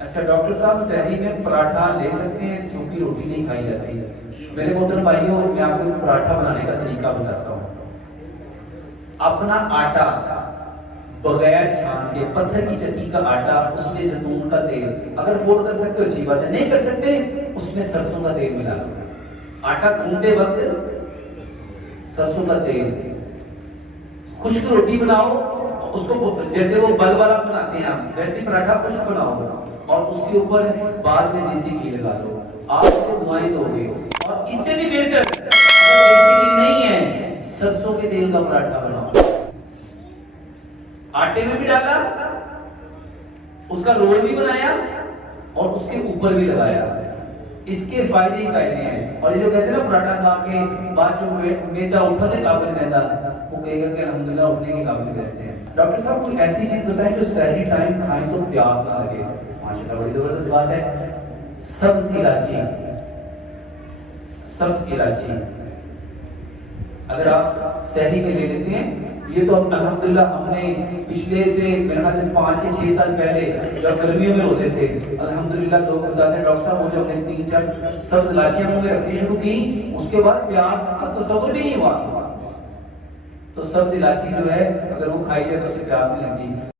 अच्छा डॉक्टर साहब, सहरी में पराठा ले सकते हैं, सूखी रोटी नहीं खाई जाती है। मेरे मोहतरम भाइयों, मैं आपको पराठा बनाने का तरीका बताता हूँ। अपना आटा बगैर छान के, पत्थर की चक्की का आटा, उसमें जैतून का तेल, अगर अफोर्ड कर सकते हो अच्छी बात है, नहीं कर सकते उसमें सरसों का तेल मिला लो। आटा गूंथते वक्त सरसों का तेल, खुश्क रोटी बनाओ, उसको जैसे वो बल वाला बनाते हैं आप, वैसे पराठा खुश्क बनाओ और उसके ऊपर बाद में देसी घी लगा लो। आप उसको घुमाई दोगे। और इससे भी बेहतर, अगर देसी घी नहीं है, सरसों के तेल का पराठा बनाओ। आटे में भी डाला, उसका रोल भी बनाया और उसके ऊपर भी लगाया। इसके फायदे ही फायदे हैं। और ये जो कहते हैं ना पराठा खा के बाद जो मैदा उठने काबिल रहता, वो कहेगा कि अल्हम्दुलिल्लाह उठने के काबिल रहते हैं। डॉक्टर साहब, कोई ऐसी चीज बताएं जो सहरी टाइम खाएं तो प्यास ना लगे। माशाल्लाह, बड़ी जबरदस्त बात है। सब्ज इलायची, सब्ज इलायची अगर आप सहरी में ले लेते हैं, ये तो अल्हम्दुलिल्लाह हमने पिछले से मेरे ख्याल से 5 से 6 साल पहले जब गर्मियों में रोजे थे, अल्हम्दुलिल्लाह लोग बताते हैं डॉक्टर साहब वो जब हमने 3-4 सब्ज इलायचियां मुंह में रखनी शुरू की, उसके बाद प्यास का तसव्वुर भी नहीं हुआ। तो सब्ज इलायची जो है अगर वो खाई जाए तो उससे प्यास नहीं लगती।